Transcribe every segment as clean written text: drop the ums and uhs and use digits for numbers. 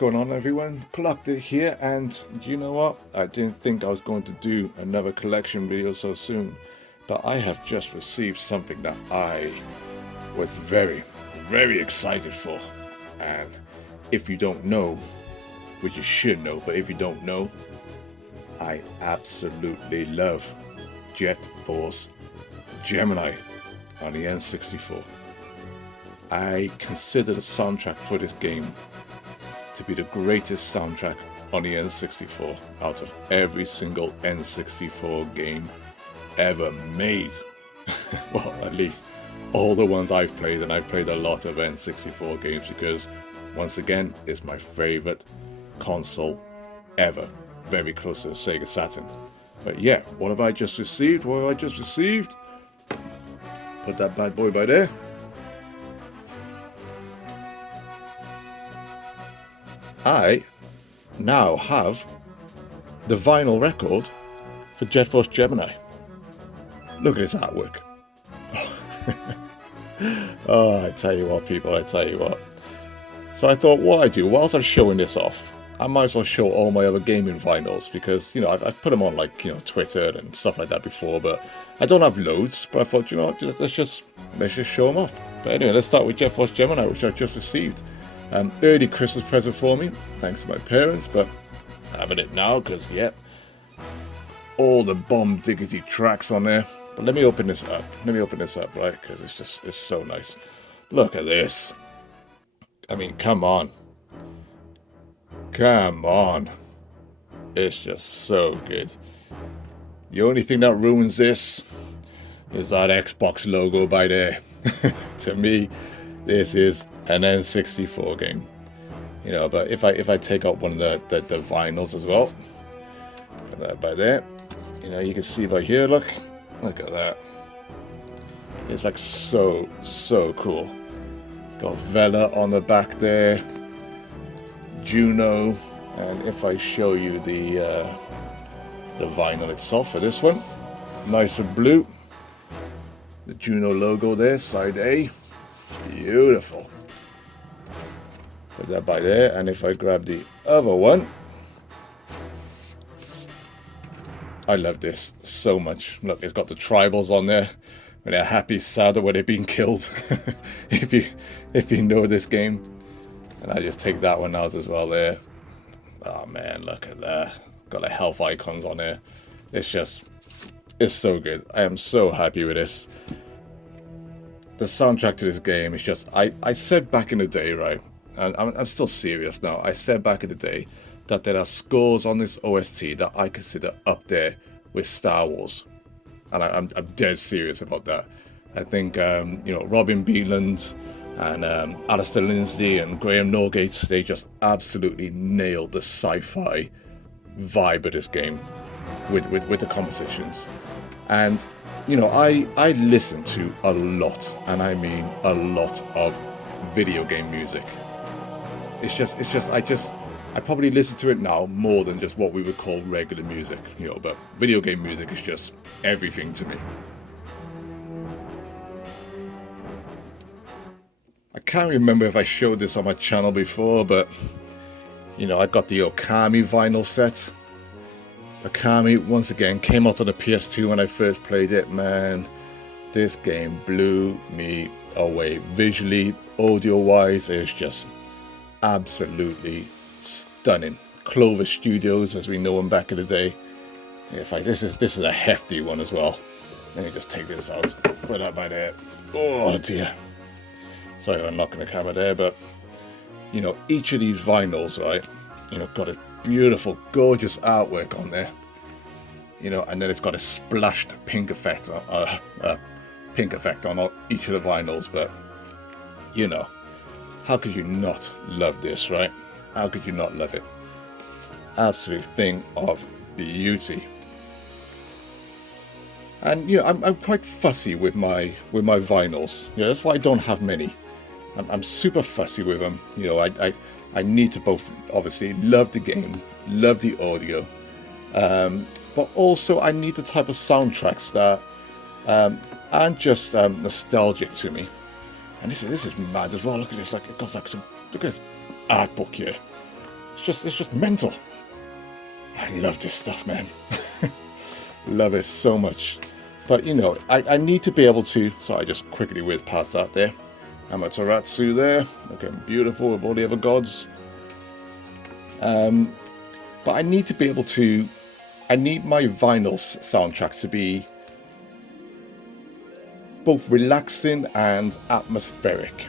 going on, everyone? Collector here, and do you know what? I didn't think I was going to do another collection video so soon, but I have just received something that I was very, very excited for. And if you don't know, which you should know, but if you don't know, I absolutely love Jet Force Gemini on the N64. I consider the soundtrack for this game to be the greatest soundtrack on the N64 out of every single N64 game ever made. Well, at least all the ones I've played, and I've played a lot of N64 games because, once again, it's my favorite console ever. Very close to the Sega Saturn. But yeah, what have I just received? What have I just received? Put that bad boy by there. I now have the vinyl record for Jet Force Gemini. Look at this artwork. Oh, I tell you what, people, I tell you what. So I thought, what I do, whilst I'm showing this off, I might as well show all my other gaming vinyls because, you know, I've put them on, like, you know, Twitter and stuff like that before, but I don't have loads. But I thought, you know what, let's just show them off. But anyway, let's start with Jet Force Gemini, which I just received. Early Christmas present for me, thanks to my parents, but having it now because, yeah, all the bomb diggity tracks on there. But let me open this up. Right? Because it's so nice. Look at this. I mean, come on. Come on. It's just so good. The only thing that ruins this is that Xbox logo by there. To me, this is an N64 game. You know, but if I take out one of the vinyls as well, put that by there. You know, you can see by here, look at that. It's like so cool. Got Vela on the back there, Juno, and if I show you the vinyl itself for this one, nice and blue. The Juno logo there, side A, beautiful. Put that by there, and if I grab the other one, I love this so much. Look, it's got the tribals on there when they're happy, sad, or when they're being killed. if you know this game, and I just take that one out as well there. Oh man, look at that. Got the health icons on there. It's so good. I am so happy with this. The soundtrack to this game is just, I said back in the day, right, and I'm still serious now, I said back in the day that there are scores on this OST that I consider up there with Star Wars. And I'm dead serious about that. I think, you know, Robin Beeland and Alistair Lindsay and Graham Norgate, they just absolutely nailed the sci-fi vibe of this game with the compositions. And, you know, I listen to a lot, and I mean a lot of video game music. I probably listen to it now more than just what we would call regular music, you know, but video game music is just everything to me. I can't remember if I showed this on my channel before, but, you know, I got the Okami vinyl set. Okami, once again, came out on the PS2 when I first played it. Man, this game blew me away. Visually, audio-wise, it's just absolutely stunning. Clover Studios, as we know them back in the day. In fact, this is a hefty one as well. Let me just take this out. Put that by there. Oh dear. Sorry, I'm knocking the camera there, but you know, each of these vinyls, right? You know, got a beautiful, gorgeous artwork on there. You know, and then it's got a splashed pink effect on each of the vinyls. But you know, how could you not love this, right? How could you not love it? Absolute thing of beauty. And you know, I'm quite fussy with my vinyls. You know, that's why I don't have many. I'm super fussy with them. You know, I need to both obviously love the game, love the audio, but also I need the type of soundtracks that aren't just nostalgic to me. And this is mad as well. Look at this, like it got like some. Look at this art book here. it's just mental. I love this stuff, man. Love it so much. But you know, I need to be able to, so I just quickly whiz past that there. Amaterasu there, looking beautiful with all the other gods. But I need to be able to, I need my vinyl soundtracks to be both relaxing and atmospheric.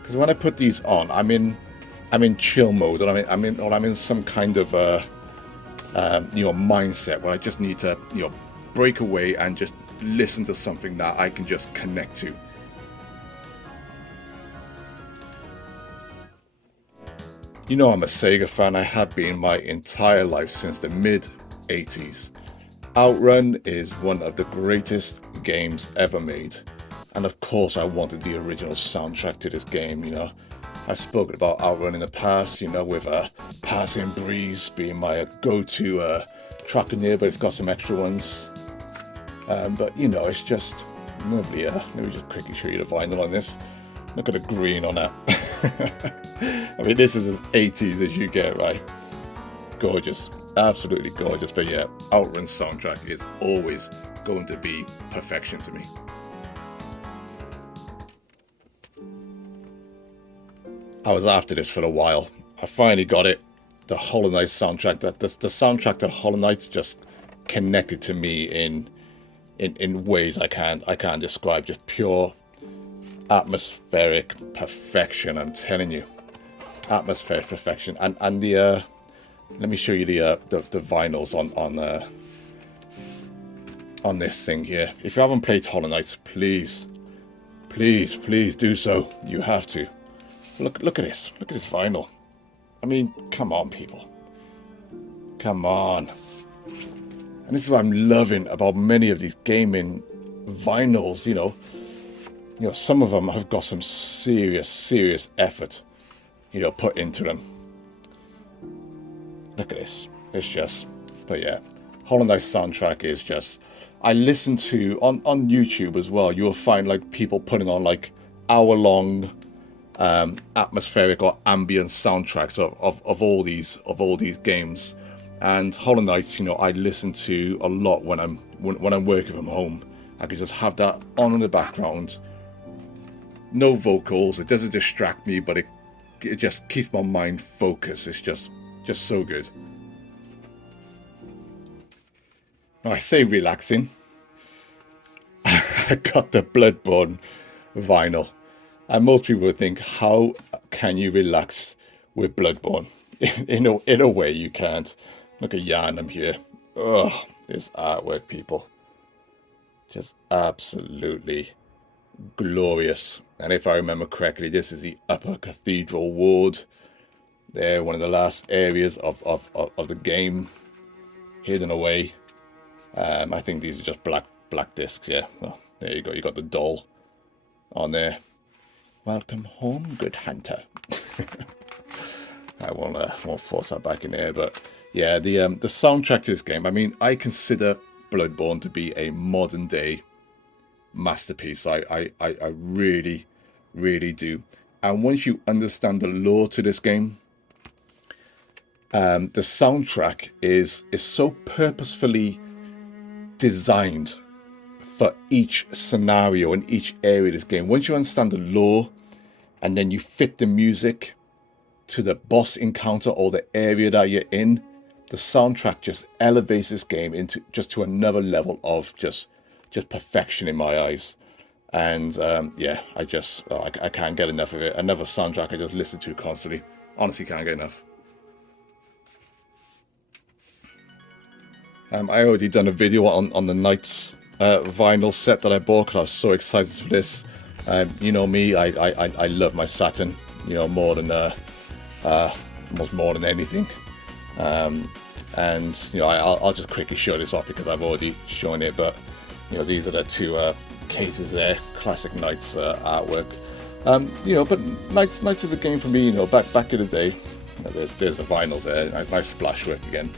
Because when I put these on, I'm in chill mode, and I'm in some kind of mindset where I just need to break away and just listen to something that I can just connect to. You know, I'm a Sega fan. I have been my entire life since the mid-80s. Outrun is one of the greatest games ever made. And of course I wanted the original soundtrack to this game, you know. I've spoken about Outrun in the past, you know, with Passing Breeze being my go-to track in there, but it's got some extra ones. But, you know, it's just lovely. Let me just quickly show you the vinyl on this. Look at the green on that. I mean, this is as 80s as you get, right? Gorgeous. Absolutely gorgeous. But yeah, Outrun soundtrack is always going to be perfection to me. I was after this for a while. I finally got it. The Hollow Knight soundtrack. The soundtrack to Hollow Knight just connected to me in ways I can't describe. Just pure atmospheric perfection. I'm telling you, atmospheric perfection. And the let me show you the vinyls on this thing here. If you haven't played Hollow Knight, please do so. You have to. Look at this. Look at this vinyl. I mean, come on, people. Come on. And this is what I'm loving about many of these gaming vinyls, you know, some of them have got some serious effort, you know, put into them. Look at this. It's just, but yeah, Hollow Knight soundtrack is just, I listen to, on YouTube as well, you'll find like people putting on like hour-long atmospheric or ambient soundtracks of all these games. And Hollow Knight, you know, I listen to a lot when I'm working from home. I can just have that on in the background. No vocals, it doesn't distract me, but it just keeps my mind focused. It's just so good. Now, I say relaxing. I got the Bloodborne vinyl. And most people would think, how can you relax with Bloodborne? In a way you can't. Look at Yharnam here. Oh, this artwork, people. Just absolutely glorious. And if I remember correctly, this is the Upper Cathedral Ward. They're one of the last areas of the game, hidden away. I think these are just black discs, yeah. Well, there you go, you got the doll on there. Welcome home, good hunter. I won't force that back in there, but yeah, the soundtrack to this game, I mean, I consider Bloodborne to be a modern day masterpiece. I really do. And once you understand the lore to this game, the soundtrack is so purposefully designed for each scenario and each area of this game. Once you understand the lore and then you fit the music to the boss encounter or the area that you're in, the soundtrack just elevates this game into to another level of just perfection in my eyes. And yeah, I can't get enough of it. Another soundtrack I just listen to constantly. Honestly, can't get enough. I already done a video on the Knights vinyl set that I bought because I was so excited for this. You know me, I love my Saturn, you know, more than almost more than anything. And you know, I'll just quickly show this off because I've already shown it. But you know, these are the two cases there, classic Knights artwork. You know, but Knights is a game for me. You know, back in the day. You know, there's the vinyls there, nice splash work again.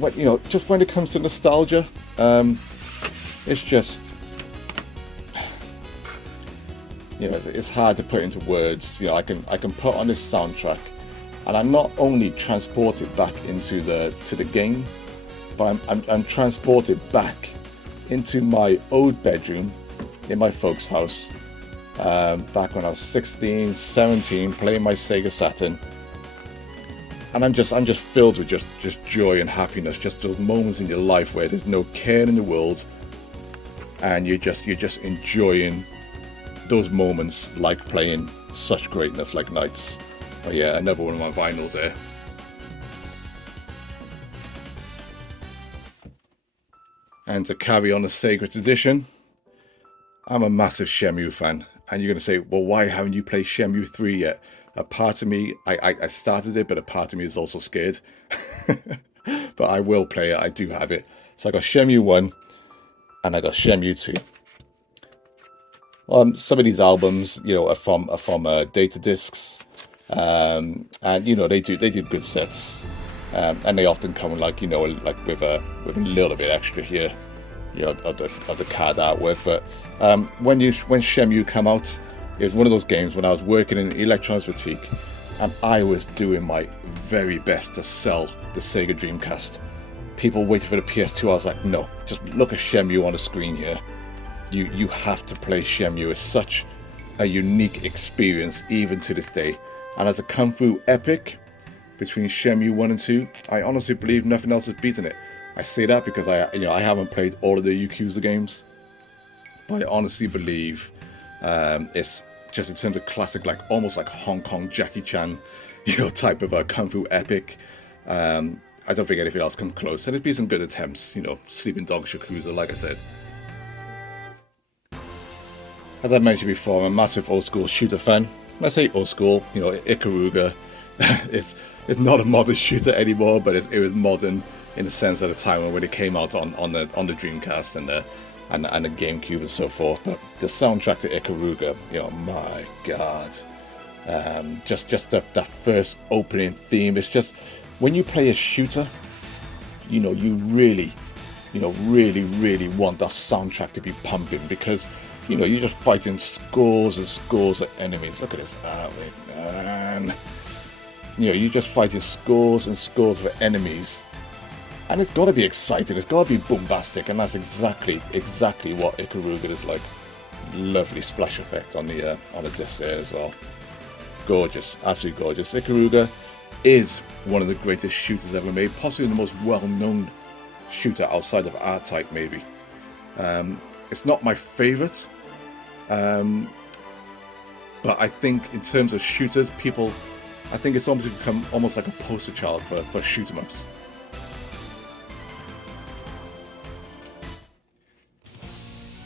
But you know, just when it comes to nostalgia, it's just, you know, it's hard to put into words. You know, I can put on this soundtrack and I'm not only transported back into the game, but I'm transported back into my old bedroom in my folks' house, back when I was 16, 17, playing my Sega Saturn. And I'm just filled with just joy and happiness, just those moments in your life where there's no care in the world, and you're just enjoying those moments, like playing such greatness like Knights. But yeah, another one of my vinyls there. And to carry on the Sega tradition, I'm a massive Shenmue fan. And you're going to say, well, why haven't you played Shenmue 3 yet? A part of me, I started it, but a part of me is also scared. But I will play it, I do have it. So I got Shenmue 1 and I got Shenmue 2. Some of these albums, are from data discs. And they do good sets. And they often come with with a little bit extra here, of the card artwork. But when Shenmue came out, it was one of those games when I was working in Electronics Boutique, and I was doing my very best to sell the Sega Dreamcast. People waited for the PS2. I was like, no, just look at Shenmue on the screen here. You have to play Shenmue. It's such a unique experience, even to this day. And as a kung fu epic between Shenmue 1 and 2, I honestly believe nothing else is beating it. I say that because I haven't played all of the Yakuza games, but I honestly believe it's just in terms of classic, almost like Hong Kong Jackie Chan, type of a kung fu epic. I don't think anything else comes close, and there's been some good attempts. Sleeping Dogs Yakuza, like I said. As I mentioned before, I'm a massive old school shooter fan. When I say old school, Ikaruga, it's not a modern shooter anymore, but it was modern in the sense at the time when it came out on the Dreamcast and the GameCube and so forth. But the soundtrack to Ikaruga, my God, just that first opening theme. It's just when you play a shooter, you really want that soundtrack to be pumping, because you're just fighting scores and scores of enemies. Look at this artwork, man. You're just fighting scores and scores of enemies. And it's got to be exciting, it's got to be bombastic, and that's exactly what Ikaruga is like. Lovely splash effect on the disc there as well. Gorgeous, absolutely gorgeous. Ikaruga is one of the greatest shooters ever made, possibly the most well-known shooter outside of R-Type, maybe. It's not my favourite, but I think in terms of shooters, I think it's almost become almost like a poster child for shoot 'em ups.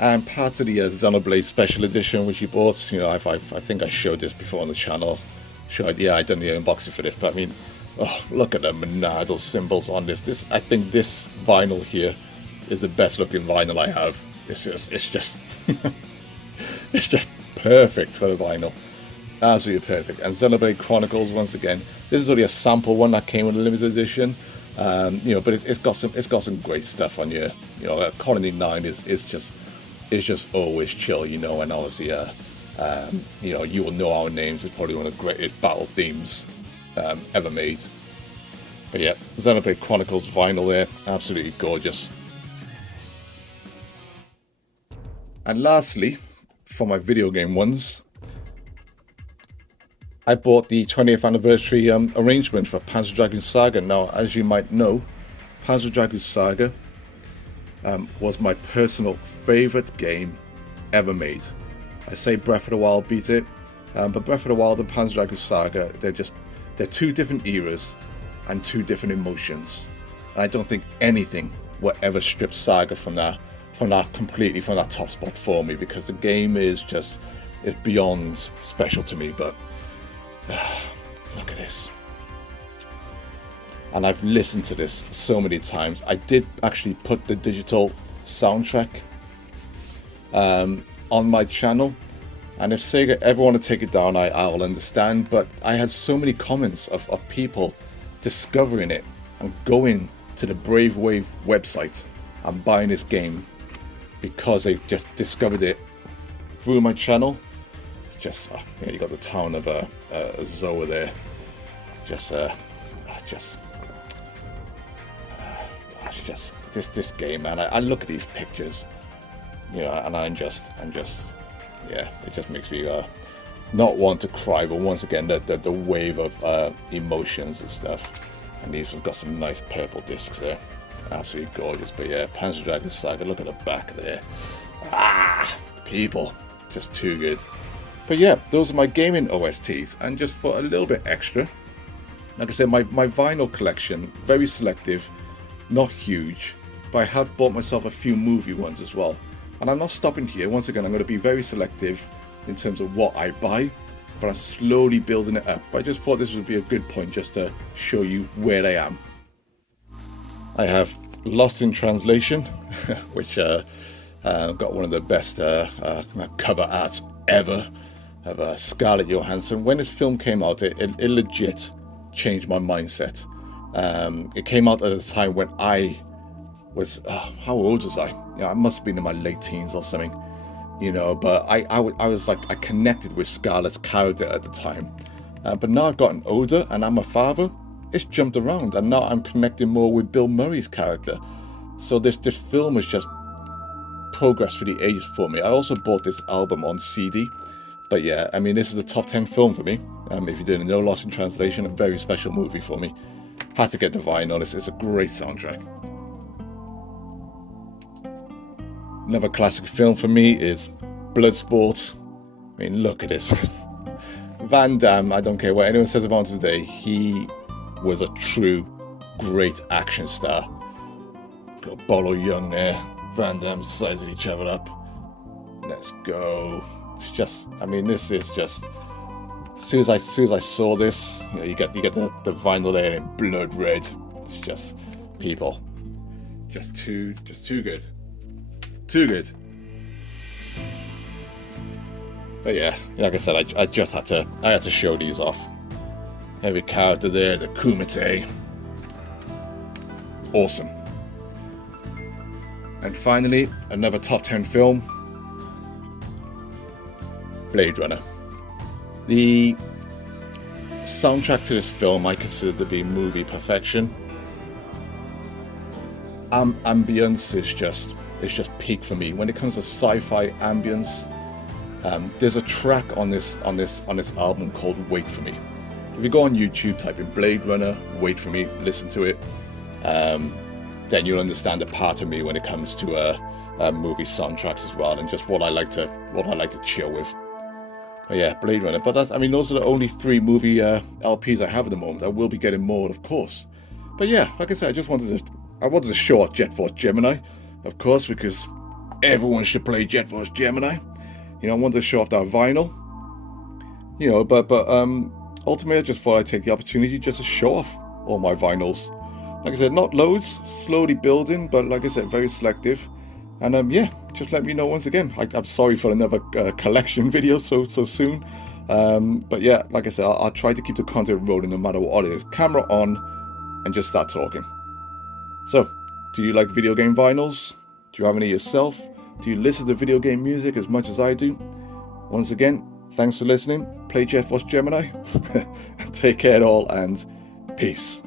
And part of the Xenoblade Special Edition, which you bought, I think I showed this before on the channel. I done the unboxing for this, but I mean, look at the Monado symbols on this. I think this vinyl here is the best looking vinyl I have. It's just it's just perfect for the vinyl. Absolutely perfect. And Xenoblade Chronicles, once again, this is only a sample one that came with a limited edition. But it's got some great stuff on here. Colony 9 is just always chill, and obviously, You Will Know Our Names is probably one of the greatest battle themes ever made. But yeah, Xenoblade Chronicles vinyl there, absolutely gorgeous. And lastly, for my video game ones, I bought the 20th anniversary arrangement for Panzer Dragoon Saga. Now, as you might know, Panzer Dragoon Saga was my personal favourite game ever made. I say Breath of the Wild beat it, but Breath of the Wild and Panzer Dragoon Saga, they're two different eras and two different emotions. And I don't think anything will ever strip Saga from that top spot for me, because the game is beyond special to me. But look at this. And I've listened to this so many times. I did actually put the digital soundtrack on my channel, and if Sega ever want to take it down, I'll understand. But I had so many comments of people discovering it and going to the Brave Wave website and buying this game because they just discovered it through my channel. It's just, you got the town of Zoa there. this game, man. I look at these pictures, and I'm just, yeah, it just makes me not want to cry, but once again, the wave of emotions and stuff. And these have got some nice purple discs there, absolutely gorgeous. But yeah, Panzer Dragoon Saga, look at the back there. People, just too good. But yeah, those are my gaming OSTs, and just for a little bit extra, like I said, my vinyl collection, very selective, not huge, but I have bought myself a few movie ones as well. And I'm not stopping here. Once again, I'm going to be very selective in terms of what I buy, but I'm slowly building it up. But I just thought this would be a good point just to show you where I am. I have Lost in Translation, which got one of the best cover arts ever of Scarlett Johansson. When this film came out, it legit changed my mindset. It came out at a time when I was, how old was I? I must have been in my late teens or something, but I was like, I connected with Scarlett's character at the time. But now I've gotten older and I'm a father, it's jumped around, and now I'm connecting more with Bill Murray's character. So this film has just progressed for the ages for me. I also bought this album on CD. But yeah, I mean, this is a top 10 film for me. If you didn't know, Lost in Translation, a very special movie for me. Had to get the vinyl. It's a great soundtrack. Another classic film for me is Bloodsport. I mean, look at this. Van Damme, I don't care what anyone says about him today, he was a true great action star. Got Bolo Young there, Van Damme sizing each other up. Let's go. It's just, I mean, this is just, as soon as I saw this, you get the vinyl there in blood red. It's just, people, just too good. Too good. But yeah, like I said, I just had to show these off. Every character there, the Kumite. Awesome. And finally, another top 10 film, Blade Runner. The soundtrack to this film I consider to be movie perfection. Ambience is just peak for me when it comes to sci-fi ambience. There's a track on this album called Wait For Me. If you go on YouTube, type in Blade Runner, Wait For Me, listen to it, then you'll understand a part of me when it comes to movie soundtracks as well, and just what I like to chill with. But yeah, Blade Runner. But those are the only 3 movie LPs I have at the moment. I will be getting more, of course. But yeah, like I said, I wanted to show off Jet Force Gemini, of course, because everyone should play Jet Force Gemini. I wanted to show off that vinyl. But ultimately, I just thought I'd take the opportunity just to show off all my vinyls. Like I said, not loads, slowly building, but like I said, very selective. And yeah, just let me know once again. I'm sorry for another collection video so soon. But yeah, like I said, I'll try to keep the content rolling no matter what it is. Camera on and just start talking. So, do you like video game vinyls? Do you have any yourself? Do you listen to video game music as much as I do? Once again, thanks for listening. Play Jet Force Gemini. Take care all, and peace.